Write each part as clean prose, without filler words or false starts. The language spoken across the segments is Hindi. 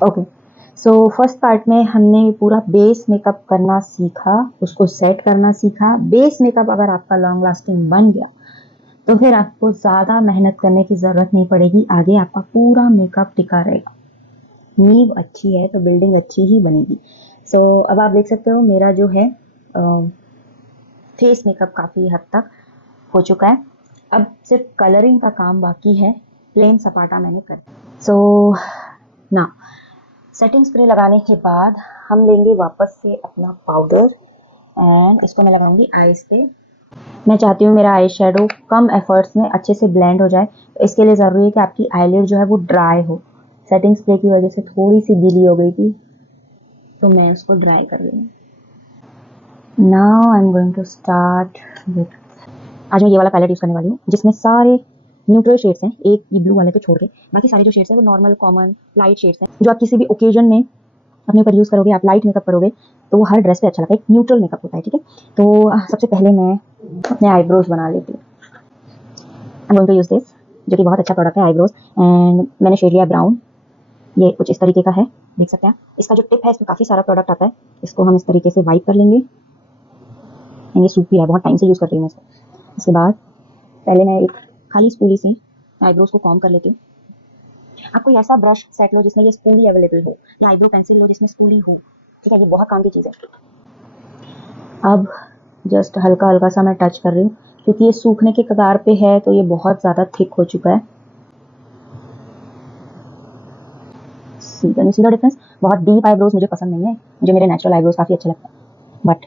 ओके, सो फर्स्ट पार्ट में हमने पूरा बेस मेकअप करना सीखा, उसको सेट करना सीखा। बेस मेकअप अगर आपका लॉन्ग लास्टिंग बन गया तो फिर आपको ज़्यादा मेहनत करने की ज़रूरत नहीं पड़ेगी, आगे आपका पूरा मेकअप टिका रहेगा। नींव अच्छी है तो बिल्डिंग अच्छी ही बनेगी। सो अब आप देख सकते हो मेरा जो है फेस मेकअप काफ़ी हद तक हो चुका है। अब सिर्फ कलरिंग का काम बाकी है, प्लेन सपाटा मैंने कर दिया। सो ना सेटिंग स्प्रे लगाने के बाद हम लेंगे वापस से अपना पाउडर एंड इसको मैं लगाऊंगी आईज पे। मैं चाहती हूँ मेरा आई शेडो कम एफर्ट्स में अच्छे से ब्लेंड हो जाए, तो इसके लिए ज़रूरी है कि आपकी आईलिड जो है वो ड्राई हो। सेटिंग स्प्रे की वजह से थोड़ी सी गीली हो गई थी, तो मैं उसको ड्राई कर लूँगी। Now I am going to start with, आज मैं ये वाला पैलेट यूज़ करने वाली हूँ जिसमें सारे न्यूट्रल शेड्स हैं, एक ये ब्लू वाले को छोड़ के बाकी सारे जो शेड्स हैं वो नॉर्मल कॉमन लाइट शेड्स हैं, जो आप किसी भी ओकेजन में अपने ऊपर यूज़ करोगे, आप लाइट मेकअप करोगे तो वो हर ड्रेस पे अच्छा लगता है। एक न्यूट्रल मेकअप होता है, ठीक है। तो सबसे पहले मैं अपने आईब्रोज बना लेती हूँ। I am going to use this, जो कि बहुत अच्छा प्रोडक्ट है आईब्रोज, एंड मैंने शेड लिया ब्राउन। ये कुछ इस तरीके का है, देख सकते हैं। इसका जो टिप है इसमें काफ़ी सारा प्रोडक्ट आता है, इसको हम इस तरीके से वाइप कर लेंगे। एंड ये सूख भी है, बहुत टाइम से यूज़ कर रही हूँ मैं इसको। इसके बाद पहले मैं एक खाली स्पूली से आईब्रोज को कॉम कर लेती हूँ। आप कोई ऐसा ब्रश सेट लो जिसमें ये स्पूली अवेलेबल हो, या आईब्रो पेंसिल लो जिसमें स्पूली हो, ठीक है, ये बहुत काम की चीज़ है। अब जस्ट हल्का हल्का सा मैं टच कर रही हूँ, क्योंकि ये सूखने के कगार पे है तो ये बहुत ज़्यादा थिक हो चुका है। See the difference. बहुत डीप आईब्रोज मुझे पसंद नहीं है, मुझे मेरे नेचुरल आईब्रोज काफ़ी अच्छे लगते हैं, बट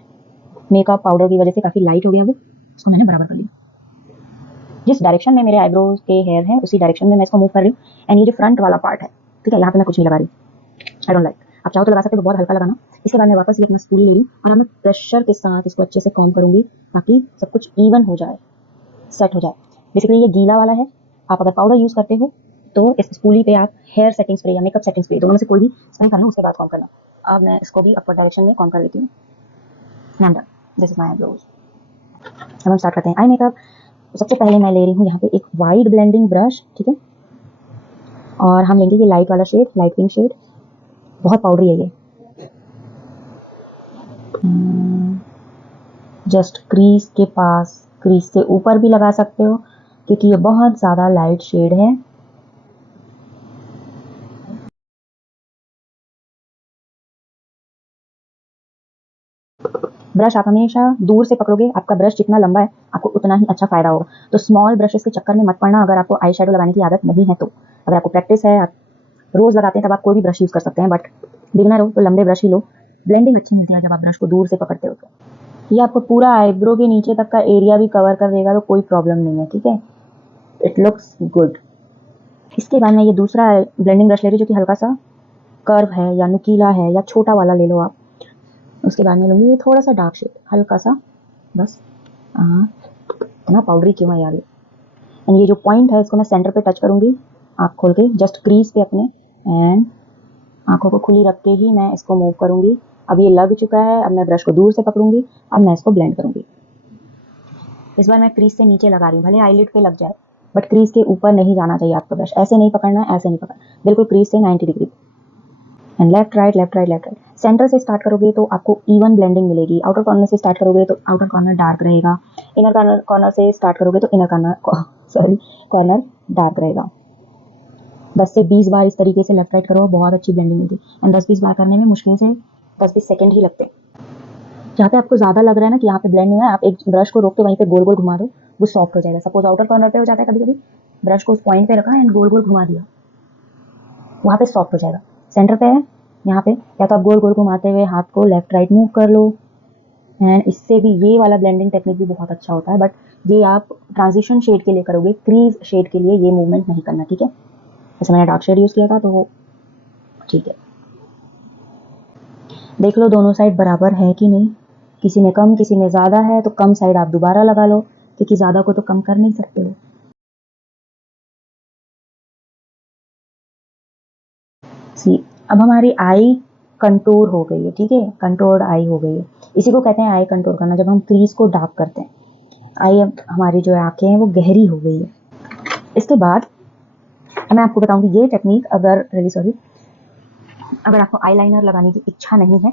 मेकअप पाउडर की वजह से काफ़ी लाइट हो गया वो, उसको मैंने बराबर कर दिया। जिस डायरेक्शन में मेरे आईब्रोज के हेयर है उसी डायरेक्शन में मैं इसको मूव कर रही हूँ। एंड ये जो फ्रंट वाला पार्ट है, ठीक है, यहाँ पे मैं कुछ नहीं लगा रही, आई डोंट लाइक। आप चाहो तो लगा सकते हो, बहुत हल्का लगाना। इसके बाद मैं वापस ये अपना स्पूली ले रही हूँ और अब मैं प्रेशर के साथ इसको अच्छे से कॉम करूंगी ताकि सब कुछ इवन हो जाए, सेट हो जाए। बेसिकली ये गीला वाला है, आप अगर पाउडर यूज़ करते हो तो इस स्पूली पे आप हेयर सेटिंग स्प्रे या मेकअप सेटिंग स्प्रे दोनों में से कोई भी स्प्रे कर लो, उसके बाद कॉम करना। अब मैं इसको भी अपवर्ड डायरेक्शन में कॉम कर लेती हूँ। This is my eyebrows. अब हम स्टार्ट करते हैं आई मेकअप। सबसे पहले मैं ले रही हूँ यहाँ पे एक वाइड ब्लेंडिंग ब्रश, ठीक है, और हम लेंगे ये लाइट वाला शेड, लाइट पिंक शेड, बहुत पाउडरी है ये। जस्ट क्रीज के पास, क्रीज से ऊपर भी लगा सकते हो क्योंकि ये बहुत ज़्यादा लाइट शेड है। ब्रश आप हमेशा दूर से पकड़ोगे, आपका ब्रश जितना लंबा है आपको उतना ही अच्छा फायदा होगा। तो स्मॉल ब्रशेस के चक्कर में मत पड़ना अगर आपको आई शेडो लगाने की आदत नहीं है तो। अगर आपको प्रैक्टिस है, आप रोज़ लगाते हैं, तब आप कोई भी ब्रश यूज़ कर सकते हैं, बट बिगिनर हो तो लंबे ब्रश ही लो। ब्लेंडिंग अच्छी मिलती है जब आप ब्रश को दूर से पकड़ते हो तो। ये आपको पूरा आईब्रो के नीचे तक का एरिया भी कवर कर देगा, तो कोई प्रॉब्लम नहीं है, ठीक है, इट लुक्स गुड। इसके बाद मैं ये दूसरा ब्लेंडिंग ब्रश ले रही हूँ जो कि हल्का सा कर्व है या नुकीला है, या छोटा वाला ले लो आप। उसके बाद में लूँगी ये थोड़ा सा डार्क शेड, हल्का सा, बस। इतना पाउडरी क्यों है यार ये। एंड ये जो पॉइंट है इसको मैं सेंटर पे टच करूँगी, आँख खोल के जस्ट क्रीज पे अपने, एंड आँखों को खुली रख के ही मैं इसको मूव करूँगी। अब ये लग चुका है, अब मैं ब्रश को दूर से पकड़ूंगी, अब मैं इसको ब्लेंड करूँगी। इस बार मैं क्रीज से नीचे लगा रही हूँ, भले आईलिड पे लग जाए, बट क्रीज के ऊपर नहीं जाना चाहिए आपका ब्रश। ऐसे नहीं पकड़ना है, ऐसे नहीं पकड़ना, बिल्कुल क्रीज से 90 degree. And left right left right left right. Centre से स्टार्ट करोगे तो आपको इवन ब्लेंडिंग मिलेगी, आउटर कॉर्नर से स्टार्ट करोगे तो आउटर कॉर्नर डार्क रहेगा, इनर कॉर्नर से स्टार्ट करोगे तो इनर कॉर्नर डार्क रहेगा। 10 से 20 बार इस तरीके से लेफ्ट राइट करो, बहुत अच्छी ब्लेंडिंग होगी। एंड 10-20 बार करने में मुश्किल से 10-20 सेकंड ही लगते हैं। जहाँ पे आपको ज़्यादा लग रहा है ना कि यहाँ पे ब्लेंड नहीं है, आप एक ब्रश को रोक के वहीं पे गोल गोल घुमा दो, वो सॉफ्ट हो जाएगा। सपोज आउटर कॉर्नर पे हो जाता है कभी कभी, ब्रश को उस पॉइंट पे रखा एंड गोल गोल घुमा दिया, वहाँ पे सॉफ्ट हो जाएगा। सेंटर पे है यहाँ पे, या तो आप गोल गोल घुमाते हुए हाथ को लेफ्ट राइट मूव कर लो। एंड इससे भी ये वाला ब्लेंडिंग टेक्निक भी बहुत अच्छा होता है, बट ये आप ट्रांजिशन शेड के लिए करोगे, क्रीज शेड के लिए ये मूवमेंट नहीं करना, ठीक है। जैसे मैंने डार्क शेड यूज़ किया था तो ठीक है। देख लो दोनों साइड बराबर है कि नहीं, किसी में कम किसी में ज़्यादा है तो कम साइड आप दोबारा लगा लो, क्योंकि ज़्यादा को तो कम कर नहीं सकते हो। सी, अब हमारी आई कंटूर हो गई है, ठीक है, कंटूर्ड आई हो गई है। इसी को कहते हैं आई कंटूर करना, जब हम क्रीज को डार्क करते हैं। आई अब हमारी जो आंखें हैं वो गहरी हो गई है। इसके बाद मैं आपको बताऊंगी ये टेक्निक, अगर रियली सॉरी अगर आपको आईलाइनर लगाने की इच्छा नहीं है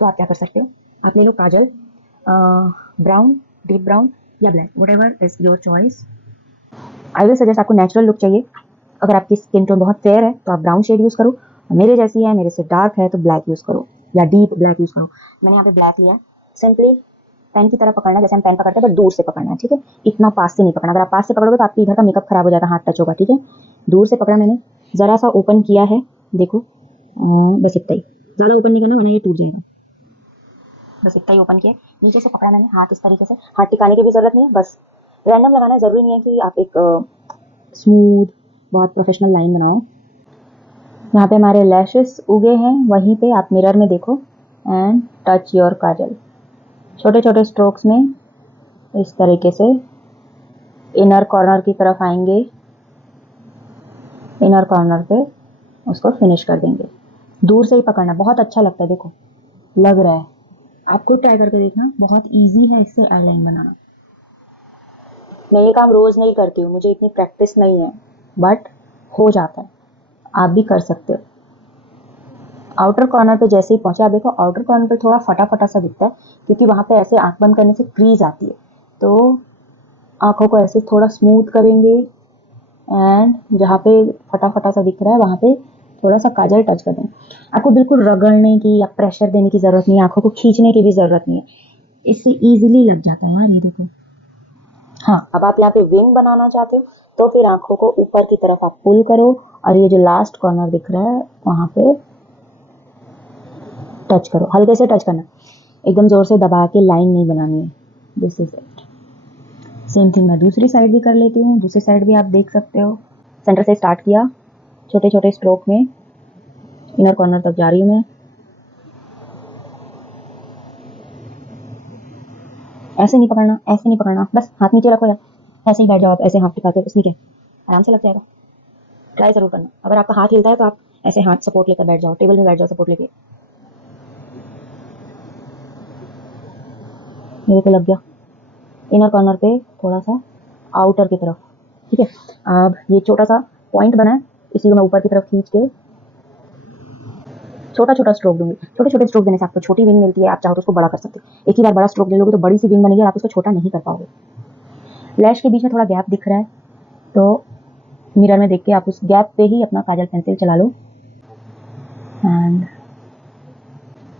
तो आप क्या कर सकते हो, आप ले लो काजल, ब्राउन, डीप ब्राउन या black, whatever is your choice. I will suggest, आपको नेचुरल लुक चाहिए, अगर आपकी स्किन टोन बहुत फेयर है तो आप ब्राउन शेड यूज़ करो, मेरे जैसी है, मेरे से डार्क है तो ब्लैक यूज़ करो या डीप ब्लैक यूज़ करो। मैंने यहाँ पे ब्लैक लिया। सिंपली पेन की तरह पकड़ना, जैसे हम पेन पकड़ते हैं, बट दूर से पकड़ना है, ठीक है, इतना पास से नहीं पकड़ना। अगर आप पास से पकड़ोगे तो आपकी इधर का मेकअप खराब हो जाएगा, हाथ टच होगा, ठीक है। दूर से पकड़ा मैंने, ज़रा सा ओपन किया है, देखो, बस इतना ही, ज़्यादा ओपन नहीं करना वरना ये टूट जाएगा। बस इतना ही ओपन किया, नीचे से पकड़ा मैंने, हाथ इस तरीके से, हाथ टिकाने की भी ज़रूरत नहीं है, बस रैंडम लगाना है, ज़रूरी नहीं है कि आप एक स्मूथ बहुत प्रोफेशनल लाइन बनाओ। यहाँ पे हमारे लैशेस उगे हैं, वहीं पे आप मिरर में देखो एंड टच योर काजल। छोटे छोटे स्ट्रोक्स में इस तरीके से इनर कॉर्नर की तरफ आएंगे, इनर कॉर्नर पे उसको फिनिश कर देंगे। दूर से ही पकड़ना, बहुत अच्छा लगता है, देखो लग रहा है, आपको ट्राई करके देखना, बहुत ईजी है इससे आईलाइन बनाना। मैं ये काम रोज़ नहीं करती हूँ, मुझे इतनी प्रैक्टिस नहीं है, बट हो जाता है, आप भी कर सकते हो। आउटर कॉर्नर पे जैसे ही पहुंचे, आप देखो आउटर कॉर्नर पे थोड़ा फटा फटा सा दिखता है, क्योंकि वहाँ पे ऐसे आंख बंद करने से क्रीज आती है, तो आंखों को ऐसे थोड़ा स्मूथ करेंगे एंड जहाँ पे फटा फटा सा दिख रहा है वहाँ पे थोड़ा सा काजल टच कर देंगे। आपको बिल्कुल रगड़ने की या प्रेशर देने की ज़रूरत नहीं है, आंखों को खींचने की भी ज़रूरत नहीं है, इससे ईजिली लग जाता है यार, ये देखो। हाँ, अब आप यहाँ पे विंग बनाना चाहते हो तो फिर आंखों को ऊपर की तरफ आप पुल करो और ये जो लास्ट कॉर्नर दिख रहा है वहाँ पे टच करो, हल्के से टच करना, एकदम जोर से दबा के लाइन नहीं बनानी है। This is it. Same thing मैं दूसरी साइड भी कर लेती हूँ, दूसरी साइड भी आप देख सकते हो। सेंटर से स्टार्ट किया, छोटे छोटे स्ट्रोक में इनर कॉर्नर तक जा रही हूँ मैं। ऐसे नहीं पकड़ना, ऐसे नहीं पकड़ना, बस हाथ नीचे रखो यार, ऐसे ही बैठ जाओ आप, ऐसे हाथ टिका के, उसमें क्या आराम से लग जाएगा। ट्राई जरूर करना, अगर आपका हाथ हिलता है तो आप ऐसे हाथ सपोर्ट लेकर बैठ जाओ, टेबल में बैठ जाओ सपोर्ट लेके। मेरे को लग गया इनर कॉर्नर पे थोड़ा सा आउटर की तरफ, ठीक है। अब ये छोटा सा पॉइंट बना है, इसी को मैं ऊपर की तरफ खींच के छोटा छोटा स्ट्रोक दूंगी। छोटे छोटे स्ट्रोक देने से आपको छोटी विंग मिलती है, आप चाहो तो उसको बड़ा कर सकते हो। एक ही बार बड़ा स्ट्रोक ले लोगे तो बड़ी सी विंग बनेगी और आप उसको छोटा नहीं कर पाओगे। लैश के बीच में थोड़ा गैप दिख रहा है तो मिरर में देख के आप उस गैप पे ही अपना काजल पेंसिल चला लो एंड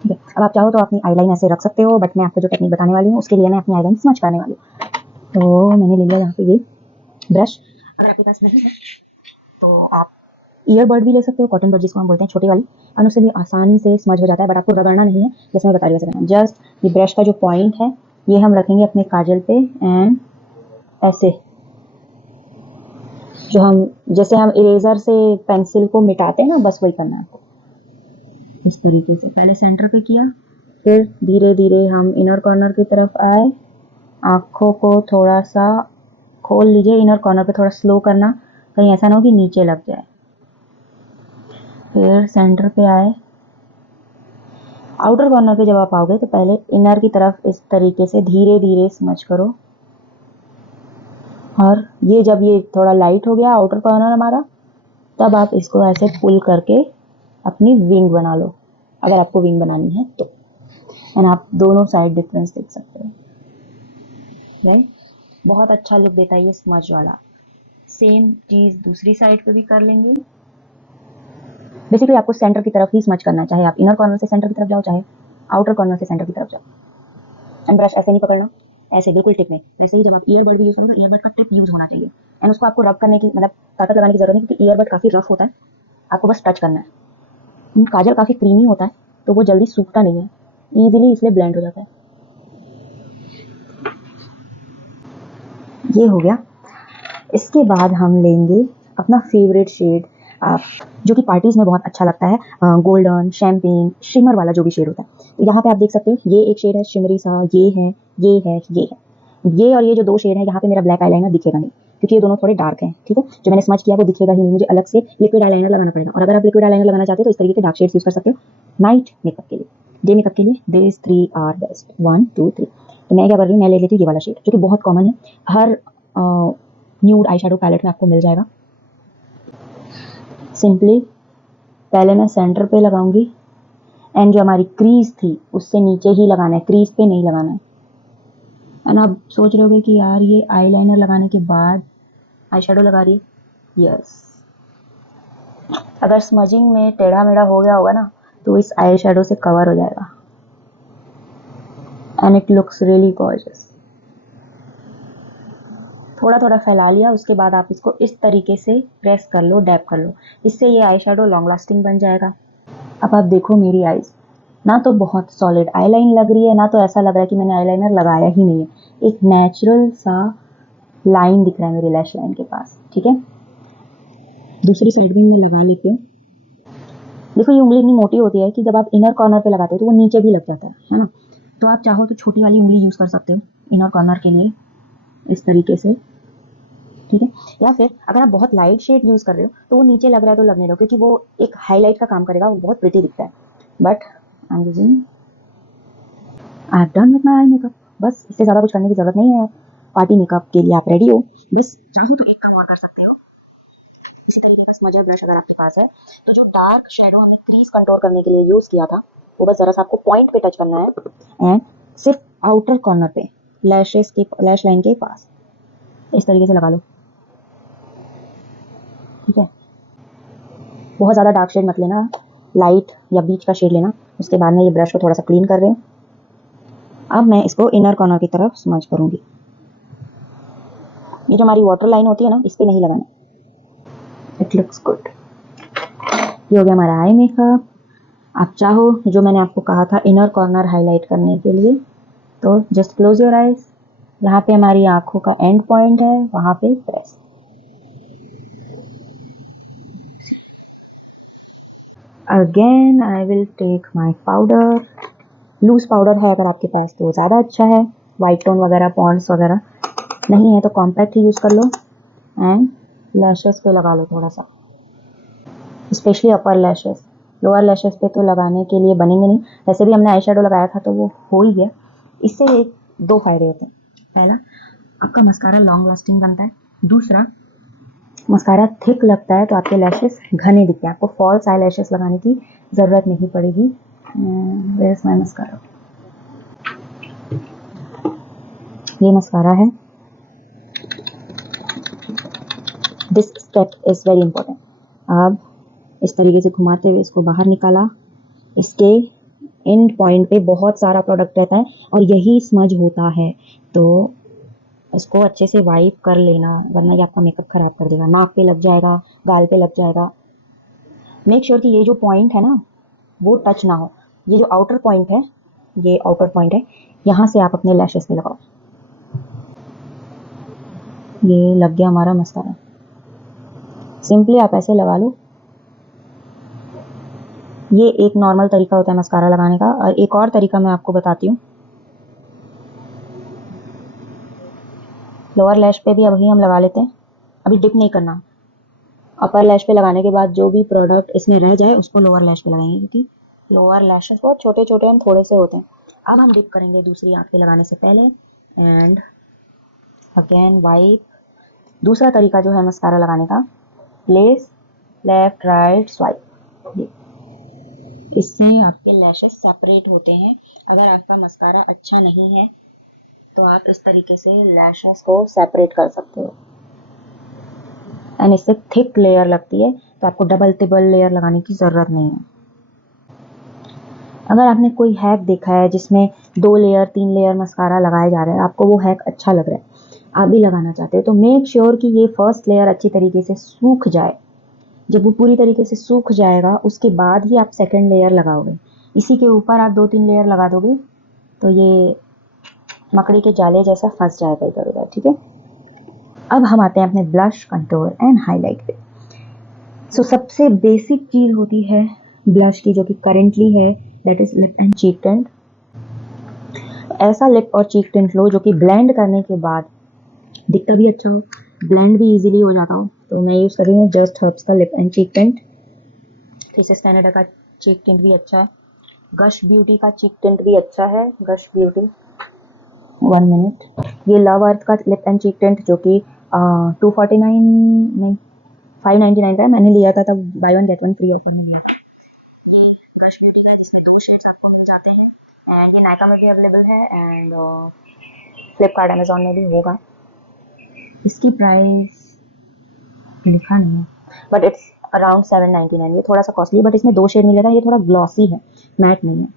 ठीक है। अब आप चाहो तो अपनी आईलाइन ऐसे रख सकते हो, बट मैं आपको जो टेक्निक बताने वाली हूँ उसके लिए मैं अपनी आईलाइन स्मच करने वाली हूँ। तो मैंने ले लिया यहाँ पे ये ब्रश, अगर आपके पास नहीं है तो आप ईयरबड भी ले सकते हो, कॉटन बड जिसको हम बोलते हैं, छोटी वाली, और उससे भी आसानी से स्मज हो जाता है, बट आपको रगड़ना नहीं है, जैसे मैं बता रही हूँ वैसे करना। जस्ट ये ब्रश का जो पॉइंट है ये हम रखेंगे अपने काजल पे एंड ऐसे, जो हम जैसे हम इरेजर से पेंसिल को मिटाते हैं ना, बस वही करना है आपको। इस तरीके से पहले सेंटर पे किया, फिर धीरे धीरे हम इनर कॉर्नर की तरफ आए, आँखों को थोड़ा सा खोल लीजिए, इनर कॉर्नर पे थोड़ा स्लो करना, कहीं ऐसा ना हो कि नीचे लग जाए। फिर सेंटर पे आए, आउटर कॉर्नर पे जब आप आओगे तो पहले इनर की तरफ इस तरीके से धीरे धीरे स्मच करो, और ये जब ये थोड़ा लाइट हो गया आउटर कॉर्नर हमारा, तब आप इसको ऐसे पुल करके अपनी विंग बना लो, अगर आपको विंग बनानी है तो। एंड आप दोनों साइड डिफरेंस देख सकते हो, राइट। बहुत अच्छा लुक देता है ये स्मज वाला। सेम चीज़ दूसरी साइड पे भी कर लेंगे। बेसिकली आपको सेंटर की तरफ ही स्मच करना है, चाहे आप इनर कॉर्नर से सेंटर की तरफ जाओ, चाहे आउटर कॉर्नर से सेंटर की तरफ जाओ। एंड ब्रश ऐसे नहीं पकड़ना, ऐसे बिल्कुल टिप में, वैसे ही जब आप ईयरबड भी यूज़ करोगे तो ईयरबड का टिप यूज़ होना चाहिए। एंड उसको आपको रब करने की, मतलब ताकत लगाने की जरूरत नहीं, क्योंकि ईयरबड काफ़ी रफ होता है, आपको बस टच करना है। काजल काफ़ी क्रीमी होता है तो वो जल्दी सूखता नहीं है, ईजिली इसलिए ब्लेंड हो जाता है। ये हो गया। इसके बाद हम लेंगे अपना फेवरेट शेड, जो कि पार्टीज में बहुत अच्छा लगता है, गोल्डन, शैम्पेन, शिमर वाला जो भी शेड होता है। तो यहाँ पे आप देख सकते हो ये एक शेड है शिमरी सा, ये है, ये है, ये है, ये और ये जो दो शेड है, यहाँ पे मेरा ब्लैक आईलाइनर दिखेगा नहीं, क्योंकि ये दोनों थोड़े डार्क हैं, ठीक है। जो मैंने स्मच किया वो दिखेगा ही नहीं, मुझे अलग से लिक्विड आईलाइनर लगाना पड़ेगा। और अगर आप लिक्विड आईलाइनर लगाना चाहते हो तो इस तरीके के डार्क शेड्स यूज कर सकते हो नाइट मेकअप के लिए। डे मेकअप के लिए दिस 3 आर बेस्ट, 1 2 3। तो मैं क्या कर रही हूँ, मैं ले लेती हूँ ये वाला शेड, जो कि बहुत कॉमन है, हर न्यूड आई शेडो पैलेट में आपको मिल जाएगा। सिंपली पहले मैं सेंटर पे लगाऊंगी एंड जो हमारी क्रीज थी उससे नीचे ही लगाना है, क्रीज पे नहीं लगाना है। एंड आप सोच रहे होगे कि यार ये आईलाइनर लगाने के बाद आई शेडो लगा रही है। यस, अगर स्मजिंग में टेढ़ा मेढ़ा हो गया होगा ना तो इस आई शेडो से कवर हो जाएगा and it looks really gorgeous. थोड़ा थोड़ा फैला लिया, उसके बाद आप इसको इस तरीके से प्रेस कर लो, डैप कर लो, इससे ये आई शेडो लॉन्ग लास्टिंग बन जाएगा। अब आप देखो मेरी आईज, ना तो बहुत सॉलिड आई लाइन लग रही है, ना तो ऐसा लग रहा है कि मैंने आई लाइनर लगाया ही नहीं है। एक नेचुरल सा लाइन दिख रहा है मेरी लैश लाइन के पास, ठीक है। दूसरी साइड भी मैं लगा लेती हूँ। देखो ये उंगली इतनी मोटी होती है कि जब आप इनर कॉर्नर पे लगाते हो तो वो नीचे भी लग जाता है ना। तो आप चाहो तो छोटी वाली उंगली यूज़ कर सकते हो इनर कॉर्नर के लिए, इस तरीके से, ठीक है। या फिर अगर आप बहुत लाइट शेड यूज़ कर रहे हो तो वो नीचे लग रहा है तो लगने दो, क्योंकि वो एक हाईलाइट का काम करेगा, वो बहुत प्रिटी दिखता है। But I am using, I have done with my eye makeup. बस इससे ज़्यादा कुछ करने की ज़रूरत नहीं है। पार्टी मेकअप के लिए आप रेडी हो। बस चाहो तो एक काम और कर सकते हो, इसी तरीके का स्मजर ब्रश अगर आपके पास है तो जो डार्क शेडो हमने क्रीज कंट्रोल करने के लिए यूज़ किया था वो बस ज़रा सा आपको पॉइंट पे टच करना है एंड सिर्फ आउटर कॉर्नर पे लैशेस के, लैश लाइन के पास इस तरीके से लगा लो, ठीक है। बहुत ज़्यादा डार्क शेड मत लेना, लाइट या बीच का शेड लेना। उसके बाद में ये ब्रश को थोड़ा सा क्लीन कर रहे हैं। अब मैं इसको इनर कॉर्नर की तरफ स्मज करूँगी। ये जो हमारी वाटर लाइन होती है ना, इस पर नहीं लगाना। It looks good. ये हो गया हमारा आई मेकअप। आप चाहो, जो मैंने आपको कहा था इनर कॉर्नर हाईलाइट करने के लिए, तो जस्ट क्लोज योर आइज। यहाँ पे हमारी आंखों का एंड पॉइंट है, वहाँ पे press. Again I will take my powder. Loose powder है अगर आपके पास तो ज़्यादा अच्छा है, वाइट टोन वगैरह, पॉन्ड्स वगैरह नहीं है तो कॉम्पैक्ट ही यूज़ कर लो एंड लैशेस पे लगा लो थोड़ा सा, स्पेशली अपर लैशेस। लोअर लैशेस पे तो लगाने के लिए बनेंगे नहीं, वैसे भी हमने आई शेडो लगाया था तो वो हो ही गया। इससे एक दो फायदे होते हैं। पहला, आपका मस्कारा लॉन्ग लास्टिंग बनता है। दूसरा, मस्कारा थिक लगता है तो आपके लैशेस घने दिखते हैं, आपको फॉल्स आई लैशेस लगाने की ज़रूरत नहीं पड़ेगी। Where is my mascara? ये मस्कारा है। This step is very important. अब इस तरीके से घुमाते हुए इसको बाहर निकाला। इसके एंड पॉइंट पे बहुत सारा प्रोडक्ट रहता है और यही स्मज होता है, तो इसको अच्छे से वाइप कर लेना, वरना ये आपका मेकअप खराब कर देगा। नाक पे लग जाएगा, गाल पे लग जाएगा। मेक श्योर कि ये जो पॉइंट है ना वो टच ना हो। ये जो आउटर पॉइंट है, ये आउटर पॉइंट है, यहाँ से आप अपने लैशेस पे लगाओ। ये लग गया हमारा मस्कारा। सिंपली आप ऐसे लगा लो। ये एक नॉर्मल तरीका होता है मस्कारा लगाने का, और एक और तरीका मैं आपको बताती हूँ। लोअर लैश पे भी अभी हम लगा लेते हैं, अभी डिप नहीं करना। अपर लैश पे लगाने के बाद जो भी प्रोडक्ट इसमें रह जाए उसको लोअर लैश पे लगाएंगे, क्योंकि लोअर लैशेस बहुत छोटे छोटे एंड थोड़े से होते हैं। अब हम डिप करेंगे दूसरी आँख पे लगाने से पहले एंड अगेन वाइप। दूसरा तरीका जो है मस्कारा लगाने का, प्लेस लेफ्ट राइट स्वाइप, इससे आपके लैशेस सेपरेट होते हैं। अगर आपका मस्कारा अच्छा नहीं है तो आप इस तरीके से लैशेस को सेपरेट कर सकते हो एंड इससे थिक लेयर लगती है, तो आपको डबल ट्रिपल लेयर लगाने की ज़रूरत नहीं है। अगर आपने कोई हैक देखा है जिसमें 2 लेयर 3 लेयर मस्कारा लगाए जा रहे हैं, आपको वो हैक अच्छा लग रहा है, आप भी लगाना चाहते हो, तो मेक श्योर कि ये फर्स्ट लेयर अच्छी तरीके से सूख जाए। जब वो पूरी तरीके से सूख जाएगा उसके बाद ही आप सेकंड लेयर लगाओगे। इसी के ऊपर आप 2-3 लेयर लगा दोगे तो ये मकड़ी के जाले जैसा फंस जाएगा इधर उधर, ठीक है। अब हम आते हैं अपने ब्लश, कंटूर एंड हाईलाइट पे। सो सबसे बेसिक चीज़ होती है ब्लश की, जो कि करेंटली है, that is lip and cheek tint. ऐसा लिप और चीक टिंट लो जो कि ब्लेंड करने के बाद दिखता भी अच्छा हो, ब्लेंड भी इजीली हो जाता हो। तो मैं यूज़ कर रही हूँ जस्ट हर्ब्स का lip and cheek tint. Faces Canada का चीक टिंट भी अच्छा है, गश ब्यूटी का चीक टिंट भी अच्छा है, गश ब्यूटी। 1 मिनट। ये लव अर्थ का लिप एंड चीक टिंट जो कि 249 नहीं 599 का है, मैंने लिया था तब by one get one free offer में लिया था। एंड ये नायका में भी अवेलेबल है एंड फ्लिपकार्ट अमेजोन में भी होगा। इसकी प्राइस लिखा नहीं है बट इट्स अराउंड 799। ये थोड़ा सा कॉस्टली बट इसमें 2 शेड मिलेगा। ये थोड़ा ग्लॉसी है, मैट नहीं है।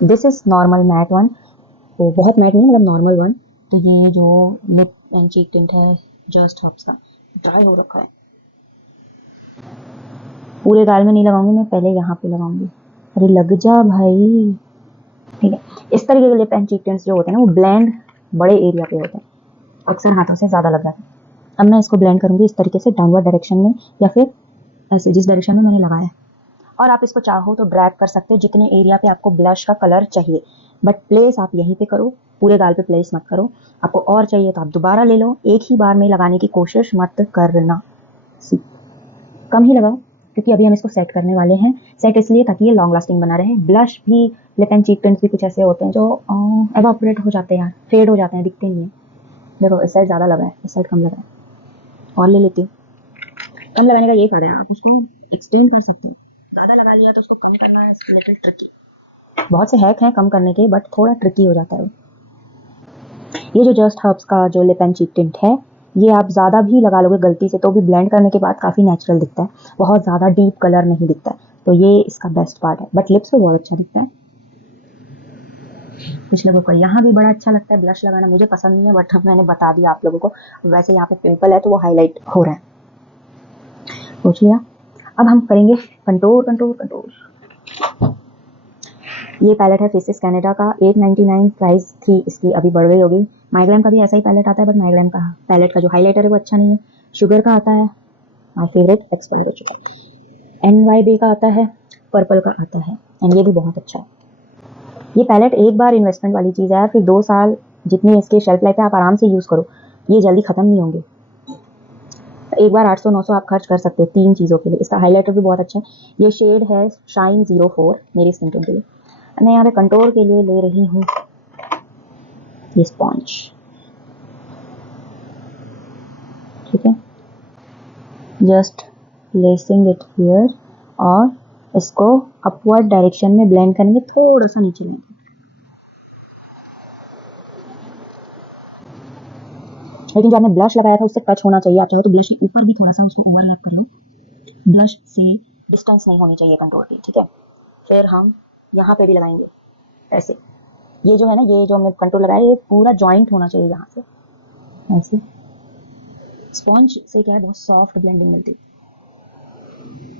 This is normal matte one, तो बहुत मैट नहीं मतलब नॉर्मल वन। तो ये जो लिप एंड चीक टिंट है जस्ट हब्स का, ड्राई हो रखा है। पूरे गाल में नहीं लगाऊंगी मैं, पहले यहाँ पे लगाऊंगी। अरे लग जा भाई। ठीक है, इस तरीके के लिप एंड चीक टिंट्स जो होते हैं ना वो ब्लेंड बड़े एरिया पे होते हैं, अक्सर हाथों से ज़्यादा लग जाता है। अब मैं इसको ब्लेंड करूंगी इस तरीके से डाउनवर्ड डायरेक्शन में या फिर ऐसे जिस डायरेक्शन में मैंने लगाया है। और आप इसको चाहो तो ड्रैग कर सकते हो जितने एरिया पे आपको ब्लश का कलर चाहिए, बट प्लेस आप यहीं पे करो, पूरे गाल पे प्लेस मत करो। आपको और चाहिए तो आप दोबारा ले लो, एक ही बार में लगाने की कोशिश मत करना। कम ही लगाओ क्योंकि अभी हम इसको सेट करने वाले हैं। सेट इसलिए ताकि ये लॉन्ग लास्टिंग बना रहे। ब्लश भी, लिप एंड चीक टिंट्स भी कुछ ऐसे होते हैं जो एवापोरेट हो जाते हैं यार, फेड हो जाते हैं, दिखते नहीं है। देखो इस साइड ज़्यादा लगा है, इस साइड कम लगा है। और ले लेती हूँ। कम लगाने का ये फायदा है, आप उसको एक्सटेंड कर सकते हो। ज़्यादा लगा लिया तो उसको कम करना है लिटिल ट्रिकी। बहुत से हैक हैं कम करने के बट थोड़ा ट्रिकी हो जाता है। ये जो जस्ट हर्ब्स का जो लिप एंड चीक टिंट है, ये आप ज़्यादा भी लगा लोगे गलती से तो भी ब्लेंड करने के बाद काफ़ी नेचुरल दिखता है, बहुत ज़्यादा डीप कलर नहीं दिखता है। तो ये इसका बेस्ट पार्ट है, बट लिप्स पे बहुत अच्छा दिखता है। कुछ लोगों को यहाँ भी बड़ा अच्छा लगता है ब्लश लगाना, मुझे पसंद नहीं है बट मैंने बता दिया आप लोगों को। वैसे यहाँ पे पिंपल है तो वो हाईलाइट हो रहा है, सोच लिया। अब हम करेंगे कंटूर कंटूर कंटूर। ये पैलेट है फेसेस कनाडा का, 899 प्राइस थी इसकी, अभी बढ़ गई होगी। माइग्लैम का भी ऐसा ही पैलेट आता है बट माइग्लैम का पैलेट का जो हाइलाइटर है वो अच्छा नहीं है। शुगर का आता है, माई फेवरेट, एक्सपायर हो चुका है। NYB का आता है, पर्पल का आता है एंड ये भी बहुत अच्छा है। ये पैलेट एक बार इन्वेस्टमेंट वाली चीज़ है यार, फिर 2 साल जितनी इसकी शेल्फ लाइफ है आप आराम से यूज़ करो, ये जल्दी ख़त्म नहीं होंगे। एक बार 800-900 आप खर्च कर सकते हैं 3 चीज़ों के लिए। इसका हाइलाइटर भी बहुत अच्छा है। ये शेड है शाइन 04 मेरी स्किन टोन के लिए। मैं यहाँ पे कंटूर के लिए ले रही हूँ ये स्पॉन्ज, ठीक है। जस्ट प्लेसिंग इट हियर और इसको अपवर्ड डायरेक्शन में ब्लेंड करेंगे, थोड़ा सा नीचे लेंगे। लेकिन जो आपने ब्लश लगाया था उससे टच होना चाहिए। आप चाहो तो ब्लश के ऊपर भी थोड़ा सा उसको ओवरलैप कर लो, ब्लश से डिस्टेंस नहीं होनी चाहिए कंटूर की, ठीक है। फिर हम यहाँ पे भी लगाएंगे ऐसे। ये जो है ना, ये जो हमने कंटूर लगाया ये पूरा जॉइंट होना चाहिए यहाँ से ऐसे। स्पॉन्ज से क्या है, बहुत सॉफ्ट ब्लेंडिंग मिलती है।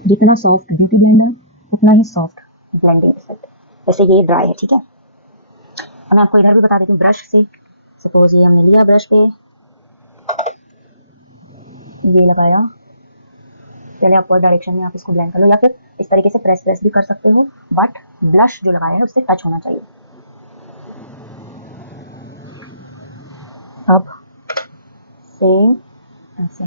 जितना सॉफ्ट ब्यूटी ब्लेंडर उतना ही सॉफ्ट ब्लेंडिंग इफेक्ट। वैसे ये ड्राई है, ठीक है। अब मैं आपको इधर भी बता देती हूँ ब्रश से। सपोज ये हमने लिया ब्रश पे, ये लगाया, पहले अपवर्ड डायरेक्शन में आप इसको ब्लेंड कर लो या फिर इस तरीके से प्रेस प्रेस भी कर सकते हो, बट ब्लश जो लगाया है उससे टच होना चाहिए। अब सेम ऐसे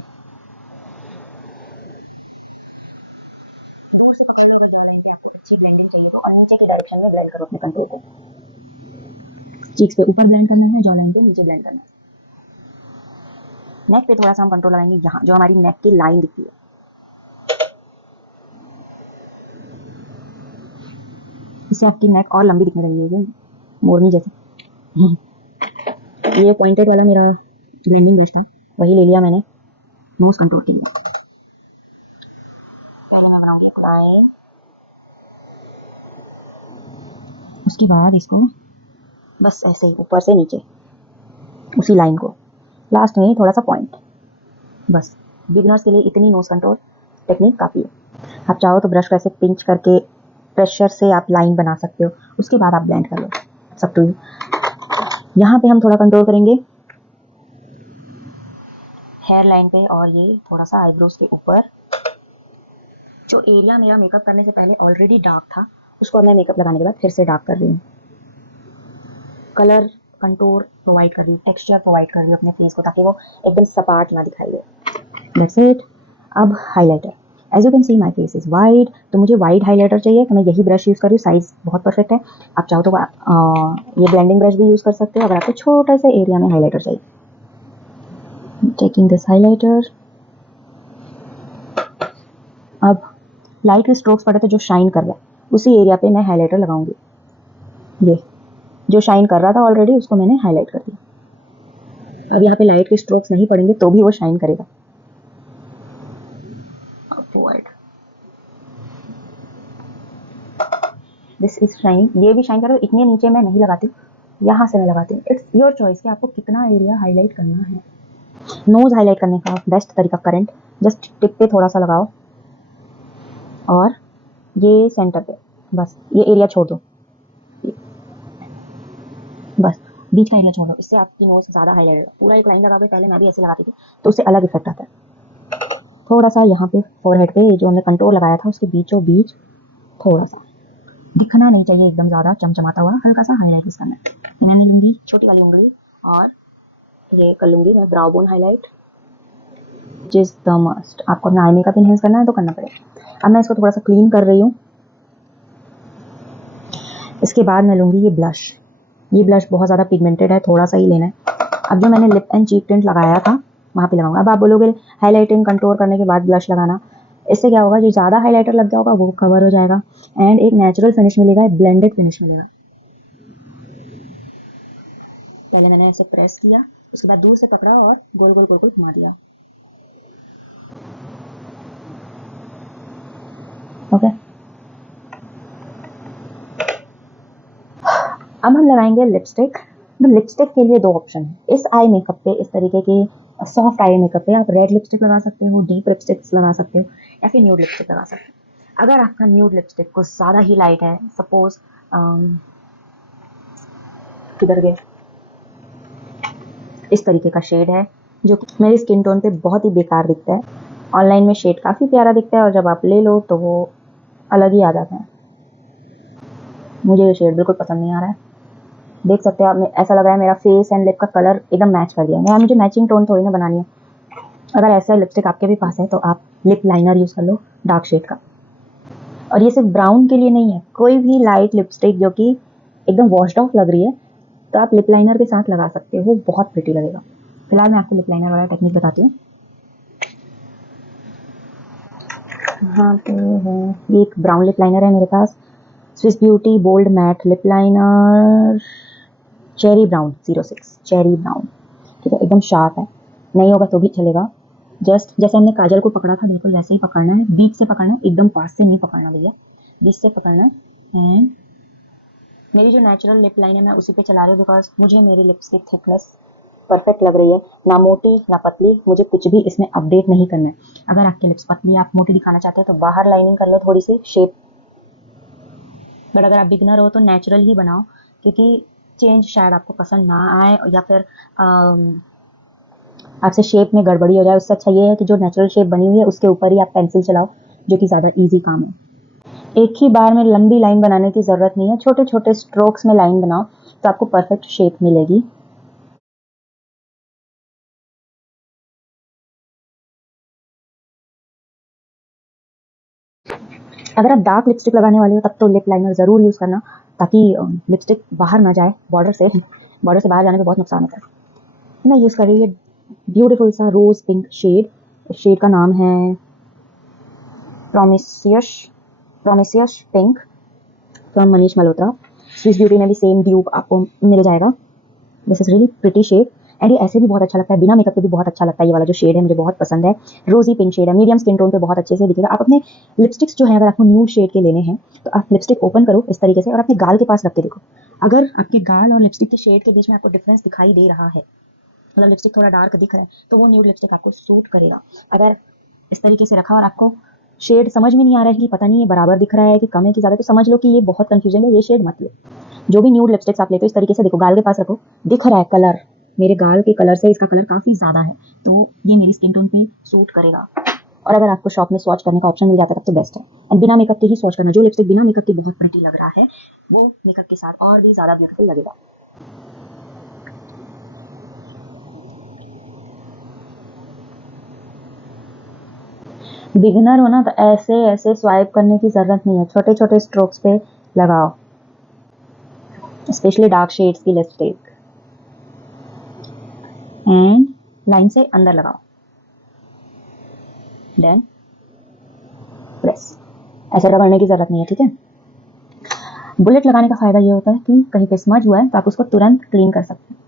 दूर से पकड़ने का ध्यान है, आपको अच्छी ब्लेंडिंग चाहिए तो, और नीचे की डायरेक्शन में ब्लेंड करो अपने कंटूर को। चीक्स पे ऊपर ब्लेंड करना है, जॉ लाइन पे नीचे ब्लेंड करना है। नेक पे थोड़ा सा हम कंट्रोल लगाएंगे, यहाँ जो हमारी नेक की लाइन दिखती है, इससे आपकी नेक और लंबी दिखने लगी है मोरनी जैसे। ये पॉइंटेड वाला मेरा ब्लेंडिंग ब्रश था, वही ले लिया मैंने नोज कंट्रोल के लिए। पहले मैं बनाऊंगी एक लाइन, उसके बाद इसको बस ऐसे ही ऊपर से नीचे उसी लाइन को, लास्ट में थोड़ा सा पॉइंट। बस बिगिनर्स के लिए इतनी नोज कंट्रोल टेक्निक काफ़ी है। आप चाहो तो ब्रश को ऐसे पिंच करके प्रेशर से आप लाइन बना सकते हो, उसके बाद आप ब्लेंड कर लो, सब टू यू। यहाँ पे हम थोड़ा कंट्रोल करेंगे हेयर लाइन पे और ये थोड़ा सा आईब्रोज के ऊपर। जो एरिया मेरा मेकअप करने से पहले ऑलरेडी डार्क था उसको अब मैं मेकअप लगाने के बाद फिर से डार्क कर रही हूँ। कलर कंटूर प्रोवाइड कर रही हूँ, टेक्सचर प्रोवाइड कर रही हूँ अपने फेस को ताकि वो एकदम सपाट ना दिखाई दे। That's it. अब highlighter, as you can see my face is wide, तो मुझे वाइड हाइलाइटर चाहिए तो मैं यही ब्रश यूज़ कर रही हूँ, साइज़ बहुत परफेक्ट है। आप चाहो तो ये ब्लेंडिंग ब्रश भी यूज़ कर सकते हो अगर आपको छोटा सा एरिया में हाइलाइटर चाहिए। टेकिंग दिस हाइलाइटर, अब लाइट के स्ट्रोक्स पड़े तो जो शाइन कर रहा है उसी एरिया पे मैं हाइलाइटर लगाऊंगी। ये जो शाइन कर रहा था ऑलरेडी उसको मैंने हाईलाइट कर दिया। अब यहाँ पे लाइट के स्ट्रोक्स नहीं पड़ेंगे तो भी वो शाइन करेगा। अपवर्ड, दिस इज शाइन, ये भी शाइन करो। इतने नीचे मैं नहीं लगाती, यहाँ से मैं लगाती हूँ। इट्स योर चॉइस कि आपको कितना एरिया हाईलाइट करना है। नोज हाईलाइट करने का बेस्ट तरीका करंट, जस्ट टिप पे थोड़ा सा लगाओ और ये सेंटर पे, बस ये एरिया छोड़ दो, बस बीच का एरिया छोड़ दो। इससे आपकी नोज ज़्यादा हाईलाइट होगा। पूरा एक लाइन लगाओगे, पहले मैं भी ऐसे लगाती थी तो उससे अलग इफेक्ट आता है। थोड़ा सा यहाँ पे फोरहेड पे जो हमने कंटूर लगाया था उसके बीचों बीच थोड़ा सा, दिखना नहीं चाहिए एकदम ज़्यादा चमचमाता हुआ, हल्का सा हाईलाइट इसका मैंने लूँगी छोटी वाली उंगली और ये कर लूँगी मैं ब्राउ बोन हाईलाइट, जिस द मस्ट। आपको अपना आई मेकअप इनहेंस करना है तो करना पड़ेगा। अब मैं इसको थोड़ा सा क्लीन कर रही हूँ। इसके बाद मैं लूँगी ये ब्लश। ये ब्लश बहुत ज़्यादा पिगमेंटेड है, थोड़ा सा ही लेना है। अब जो मैंने लिप एंड चीक टिंट लगाया था वहाँ पे लगाऊंगा। अब आप बोलोगे हाईलाइटिंग कंटूर करने के बाद ब्लश लगाना, इससे क्या होगा, जो ज़्यादा हाईलाइटर लग गया होगा वो कवर हो जाएगा एंड एक नेचुरल फिनिश मिलेगा, एक ब्लेंडेड फिनिश मिलेगा। पहले मैंने ऐसे प्रेस किया, उसके बाद दूर से पकड़ा और गोल गोल गोल गोल घुमा दिया। ओके, अब हम लगाएंगे लिपस्टिक। तो लिपस्टिक के लिए दो ऑप्शन है इस आई मेकअप पे। इस तरीके के सॉफ्ट आई मेकअप पे आप रेड लिपस्टिक लगा सकते हो, डीप लिपस्टिक्स लगा सकते हो, या फिर न्यूड लिपस्टिक लगा सकते हो। अगर आपका न्यूड लिपस्टिक कुछ ज़्यादा ही लाइट है, सपोज किधर गए, इस तरीके का शेड है जो कि मेरी स्किन टोन पे बहुत ही बेकार दिखता है। ऑनलाइन में शेड काफ़ी प्यारा दिखता है और जब आप ले लो तो वो अलग ही आ जाता है। मुझे ये शेड बिल्कुल पसंद नहीं आ रहा है। देख सकते हो आप, ऐसा लग रहा है मेरा फेस एंड लिप का कलर एकदम मैच कर दिया है। मुझे मैचिंग टोन थोड़ी ना बनानी है। अगर ऐसा लिपस्टिक आपके भी पास है तो आप लिप लाइनर यूज़ कर लो डार्क शेड का। और ये सिर्फ ब्राउन के लिए नहीं है, कोई भी लाइट लिपस्टिक जो कि एकदम वॉश्ड ऑफ लग रही है तो आप लिप लाइनर के साथ लगा सकते हो, वो बहुत प्रिटी लगेगा। फिलहाल मैं आपको लिप लाइनर वाला टेक्निक बताती हूँ। हाँ तो ये एक ब्राउन लिप लाइनर है मेरे पास, Swiss beauty bold matte lip liner cherry brown 06 cherry brown. ठीक है, एकदम शार्प है, नहीं होगा तो भी चलेगा। जस्ट जैसे हमने काजल को पकड़ा था बिल्कुल वैसे ही पकड़ना है, बीच से पकड़ना है, एकदम पास से नहीं पकड़ना भैया, बीच से पकड़ना है। एंड मेरी जो नेचुरल लिप लाइन है मैं उसी पे चला रही हूँ बिकॉज मुझे मेरी लिप्स की थिकनेस परफेक्ट लग रही है, ना मोटी ना पतली। मुझे कुछ भी इसमें अपडेट नहीं करना है। अगर आपकी लिप्स पतली, आप मोटी दिखाना चाहते हो तो बाहर लाइनिंग कर लो थोड़ी सी शेप, बट अगर आप बिगनर हो तो नेचुरल ही बनाओ, क्योंकि चेंज शायद आपको पसंद ना आए या फिर आपसे शेप में गड़बड़ी हो जाए। उससे अच्छा ये है कि जो नेचुरल शेप बनी हुई है उसके ऊपर ही आप पेंसिल चलाओ, जो कि ज़्यादा ईजी काम है। एक ही बार में लंबी लाइन बनाने की ज़रूरत नहीं है, छोटे छोटे स्ट्रोक्स में लाइन बनाओ तो आपको परफेक्ट शेप मिलेगी। अगर आप डार्क लिपस्टिक लगाने वाले हो तब तो लिप लाइनर ज़रूर यूज़ करना, ताकि लिपस्टिक बाहर ना जाए बॉर्डर से। बॉर्डर से बाहर जाने पे बहुत नुकसान होता है। मैं यूज़ कर रही हूँ ब्यूटीफुल सा रोज़ पिंक शेड। शेड का नाम है promiscuous promiscuous pink from Manish Malhotra. Swiss beauty में भी सेम ड्यूप आपको मिल जाएगा। This is really pretty shade and ये ऐसे भी बहुत अच्छा लगता है, बिना मेकअप के भी बहुत अच्छा लगता है। ये वाला जो शेड है मुझे बहुत पसंद है, रोजी पिंक शेड है, मीडियम स्किन टोन पे बहुत अच्छे से दिखेगा। आप अपने लिपस्टिक्स जो है अगर आपको न्यूड शेड के लेने हैं तो आप लिपस्टिक ओपन करो इस तरीके से और अपने गाल के पास रख के देखो। अगर आपके गाल और लिपस्टिक के शेड के बीच में आपको डिफरेंस दिखाई दे रहा है, मतलब लिपस्टिक थोड़ा डार्क दिख रहा है, तो वो न्यूड लिपस्टिक आपको सूट करेगा। अगर इस तरीके से रखा और आपको शेड समझ में नहीं आ रहा है कि पता नहीं ये बराबर दिख रहा है कि कम है कि ज़्यादा, तो समझ लो कि ये बहुत कंफ्यूजन है, ये शेड मत लो। जो भी न्यूड लिपस्टिक्स आप लेते हो इस तरीके से देखो, गाल के पास रखो, दिख रहा है कलर, मेरे गाल के कलर से इसका कलर काफ़ी ज़्यादा है तो ये मेरी स्किन टोन पे सूट करेगा। और अगर आपको शॉप में स्वॉच करने का ऑप्शन मिल जाता है तब तो बेस्ट है। और बिना मेकअप के ही स्वॉच करना, जो लिपस्टिक बिना मेकअप के बहुत प्रिटी लग रहा है वो मेकअप के साथ और भी ज़्यादा ब्यूटीफुल लगेगा। बिगिनर हो ना तो ऐसे ऐसे स्वाइप करने की ज़रूरत नहीं है, छोटे छोटे स्ट्रोक्स पे लगाओ, स्पेशली डार्क शेड्स की लिपस्टिक। एंड लाइन से अंदर लगाओ, देन प्रेस। ऐसे रगड़ने की ज़रूरत नहीं है, ठीक है। बुलेट लगाने का फ़ायदा ये होता है कि कहीं पे स्मज हुआ है तो आप उसको तुरंत क्लीन कर सकते हैं।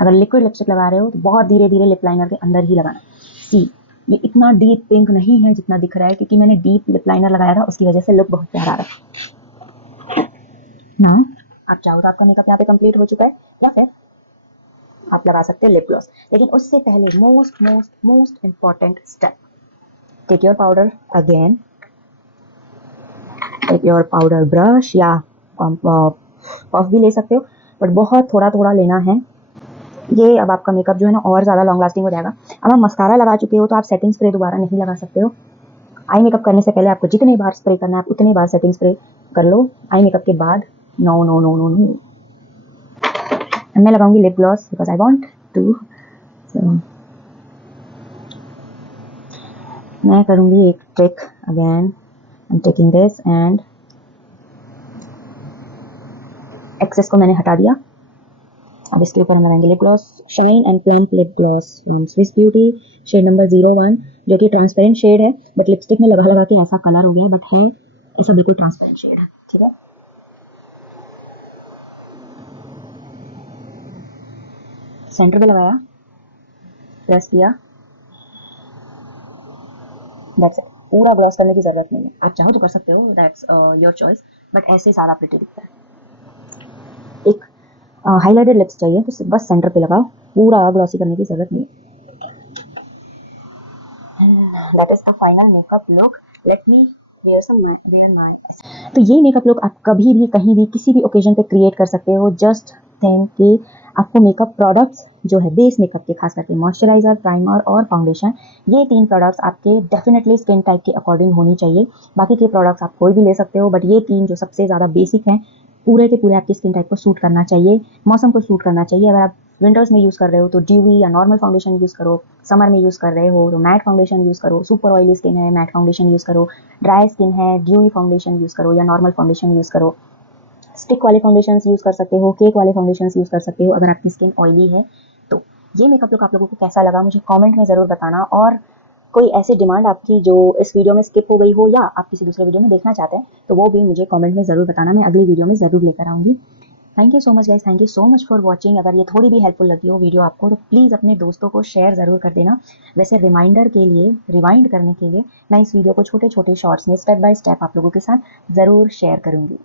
अगर लिक्विड लिपस्टिक लगा रहे हो तो बहुत धीरे धीरे लिप लाइनर के अंदर ही लगाना। सी, ये इतना डीप पिंक नहीं है जितना दिख रहा है, क्योंकि मैंने डीप लिप लाइनर लगाया था, उसकी वजह से लुक बहुत प्यारा रहा। ना आप चाहो तो आपका मेकअप यहाँ पे कंप्लीट हो चुका है, या फिर आप लगा सकते हैं लिप ग्लॉस। लेकिन उससे पहले most most most important step, take your powder again, take your powder brush या पफ भी ले सकते हो, बट बहुत थोड़ा थोड़ा लेना है। ये अब आपका मेकअप जो है ना और ज़्यादा लॉन्ग लास्टिंग हो जाएगा। अब आप मस्कारा लगा चुके हो तो आप सेटिंग स्प्रे दोबारा नहीं लगा सकते हो। आई मेकअप करने से पहले आपको जितने बार स्प्रे करना है आप उतने बार सेटिंग स्प्रे कर लो। आई मेकअप के बाद no no no no no. मैं लगाऊंगी lip gloss because I want to. मैं करूंगी एक trick again. I am taking this and excess को मैंने हटा दिया। अब इसके ऊपर हम लगाएंगे lip gloss, shine and plump lip gloss from Swiss Beauty, shade number 01, जो कि ट्रांसपेरेंट शेड है, बट लिपस्टिक में लगा लगा के ऐसा कलर हो गया है, बट है ऐसा बिल्कुल ट्रांसपेरेंट शेड है। ठीक है, सेंटर पे लगाया, प्रेस किया, दैट्स इट। पूरा ग्लॉस करने की जरूरत नहीं है, आप चाहो तो कर सकते हो, दैट्स योर चॉइस, बट ऐसे ज़्यादा प्रिटी दिखता है। एक हाईलाइटेड लिप्स चाहिए तो बस सेंटर पे लगाओ, पूरा ग्लॉसी करने की जरूरत नहीं है। That is the final makeup look. Let me wear my. तो ये मेकअप लुक आप कभी भी कहीं भी किसी भी ओकेजन पे क्रिएट कर सकते हो। जस्ट थिंक कि आपको मेकअप प्रोडक्ट्स जो है बेस मेकअप के, खास करके मॉइस्चराइजर, प्राइमर और फाउंडेशन, ये 3 प्रोडक्ट्स आपके डेफिनेटली स्किन टाइप के अकॉर्डिंग होनी चाहिए। बाकी के प्रोडक्ट्स आप कोई भी ले सकते हो, बट ये 3 जो सबसे ज़्यादा बेसिक हैं, पूरे के पूरे आपकी स्किन टाइप को सूट करना चाहिए, मौसम को सूट करना चाहिए। अगर आप विंटर्स में यूज़ कर रहे हो तो ड्यूई या नॉर्मल फाउंडेशन यूज़ करो, समर में यूज़ कर रहे हो तो मैट फाउंडेशन यूज़ करो, सुपर ऑयली स्किन है मैट फाउंडेशन यूज़ करो, ड्राई स्किन है ड्यूई फाउंडेशन यूज़ करो या नॉर्मल फाउंडेशन यूज़ करो। स्टिक वाले फाउंडेशन यूज़ कर सकते हो, केक वाले फाउंडेशन यूज़ कर सकते हो अगर आपकी स्किन ऑयली है तो। ये मेकअप लुक आप लोगों को कैसा लगा मुझे कमेंट में ज़रूर बताना, और कोई ऐसी डिमांड आपकी जो इस वीडियो में स्किप हो गई हो या आप किसी दूसरे वीडियो में देखना चाहते हैं तो वो भी मुझे कमेंट में ज़रूर बताना, मैं अगली वीडियो में ज़रूर लेकर आऊँगी। Thank you so much guys, thank you so much for watching. अगर ये थोड़ी भी हेल्पफुल लगी हो वीडियो आपको तो प्लीज़ अपने दोस्तों को शेयर ज़रूर कर देना। वैसे रिमाइंडर के लिए, रिवाइंड करने के लिए मैं इस वीडियो को छोटे छोटे शॉर्ट्स में स्टेप बाय स्टेप आप लोगों के साथ ज़रूर शेयर करूँगी।